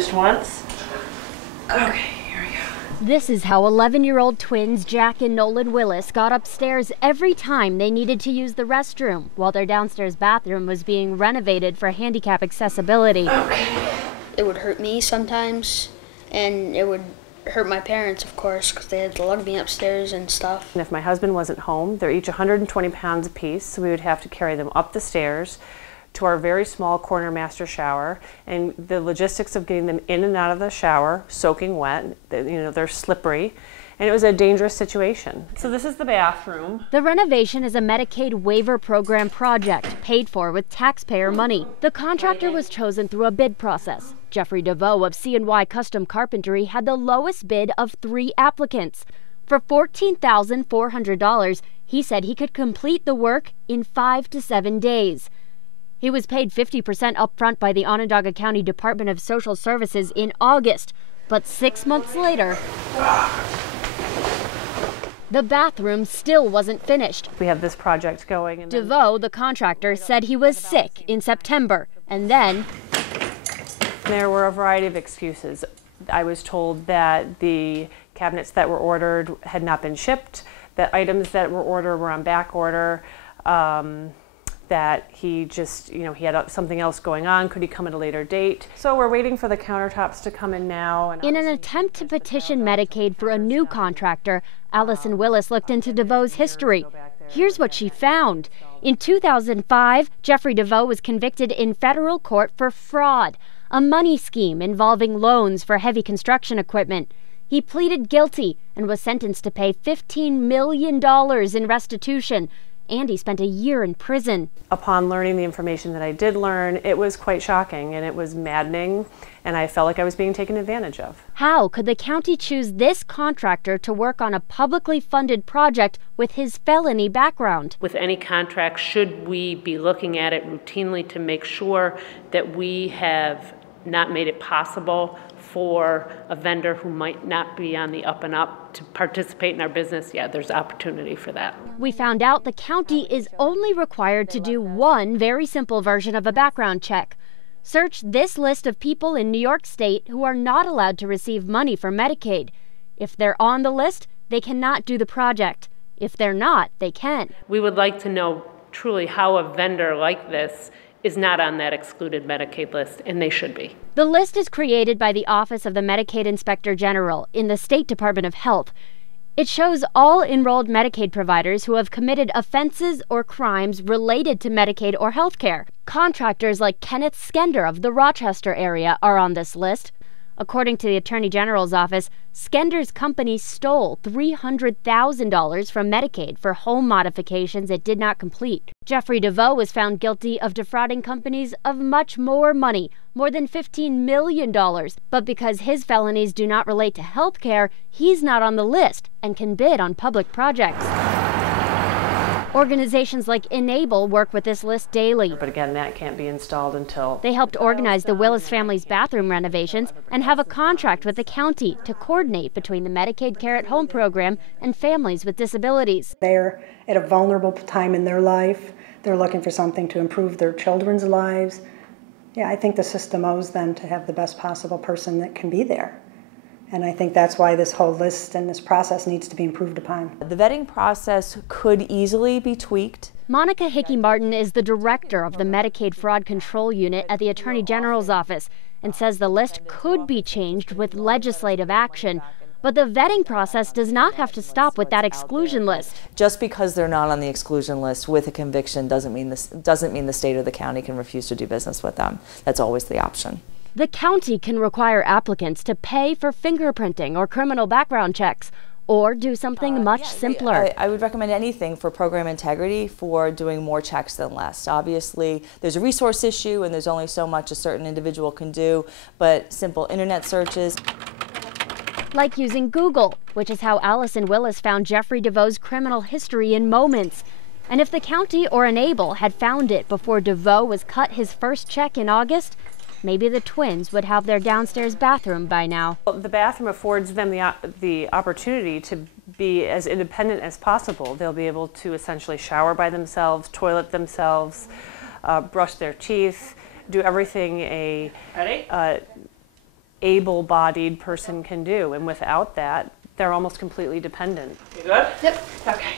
used once. Okay, here we go. This is how 11-year-old twins Jack and Nolan Willis got upstairs every time they needed to use the restroom while their downstairs bathroom was being renovated for handicap accessibility. Okay. It would hurt me sometimes, and it would hurt my parents, of course, because they had to lug me upstairs and stuff. And if my husband wasn't home, they're each 120 pounds apiece, so we would have to carry them up the stairs to our very small corner master shower, and the logistics of getting them in and out of the shower, soaking wet, they're slippery, and it was a dangerous situation. So this is the bathroom. The renovation is a Medicaid waiver program project paid for with taxpayer money. The contractor was chosen through a bid process. Jeffrey DeVoe of C&Y Custom Carpentry had the lowest bid of 3 applicants. For $14,400, he said he could complete the work in 5 to 7 days. He was paid 50% upfront by the Onondaga County Department of Social Services in August, but 6 months later, the bathroom still wasn't finished. We have this project going. And DeVoe, the contractor, said he was sick in September, and then there were a variety of excuses. I was told that the cabinets that were ordered had not been shipped, that items that were ordered were on back order, that he just, he had something else going on. Could he come at a later date? So we're waiting for the countertops to come in now. And in an attempt to petition Medicaid for a new contractor, Allison Willis looked into DeVoe's history. Here's what she found. In 2005, Jeffrey DeVoe was convicted in federal court for fraud, a money scheme involving loans for heavy construction equipment. He pleaded guilty and was sentenced to pay $15 million in restitution, and he spent a year in prison. Upon learning the information that I did learn, it was quite shocking and it was maddening, and I felt like I was being taken advantage of. How could the county choose this contractor to work on a publicly funded project with his felony background? With any contract, should we be looking at it routinely to make sure that we have not made it possible for a vendor who might not be on the up and up to participate in our business? Yeah, there's opportunity for that. We found out the county is only required to do one very simple version of a background check. Search this list of people in New York State who are not allowed to receive money from Medicaid. If they're on the list, they cannot do the project. If they're not, they can. We would like to know truly how a vendor like this is not on that excluded Medicaid list, and they should be. The list is created by the Office of the Medicaid Inspector General in the State Department of Health. It shows all enrolled Medicaid providers who have committed offenses or crimes related to Medicaid or health care. Contractors like Kenneth Skender of the Rochester area are on this list. According to the Attorney General's office, Skender's company stole $300,000 from Medicaid for home modifications it did not complete. Jeffrey DeVoe was found guilty of defrauding companies of much more money, more than $15 million. But because his felonies do not relate to health care, he's not on the list and can bid on public projects. Organizations like Enable work with this list daily. But again, that can't be installed until... They helped organize the Willis family's bathroom renovations and have a contract with the county to coordinate between the Medicaid Care at Home program and families with disabilities. They're at a vulnerable time in their life. They're looking for something to improve their children's lives. Yeah, I think the system owes them to have the best possible person that can be there. And I think that's why this whole list and this process needs to be improved upon. The vetting process could easily be tweaked. Monica Hickey-Martin is the director of the Medicaid Fraud Control Unit at the Attorney General's office and says the list could be changed with legislative action. But the vetting process does not have to stop with that exclusion list. Just because they're not on the exclusion list with a conviction doesn't mean the state or the county can refuse to do business with them. That's always the option. The county can require applicants to pay for fingerprinting or criminal background checks, or do something much simpler. I would recommend anything for program integrity, for doing more checks than less. Obviously, there's a resource issue and there's only so much a certain individual can do, but simple internet searches. Like using Google, which is how Allison Willis found Jeffrey DeVoe's criminal history in moments. And if the county or Enable had found it before DeVoe was cut his first check in August, maybe the twins would have their downstairs bathroom by now. Well, the bathroom affords them the opportunity to be as independent as possible. They'll be able to essentially shower by themselves, toilet themselves, brush their teeth, do everything a able-bodied person can do. And without that, they're almost completely dependent. You good? Yep. Okay.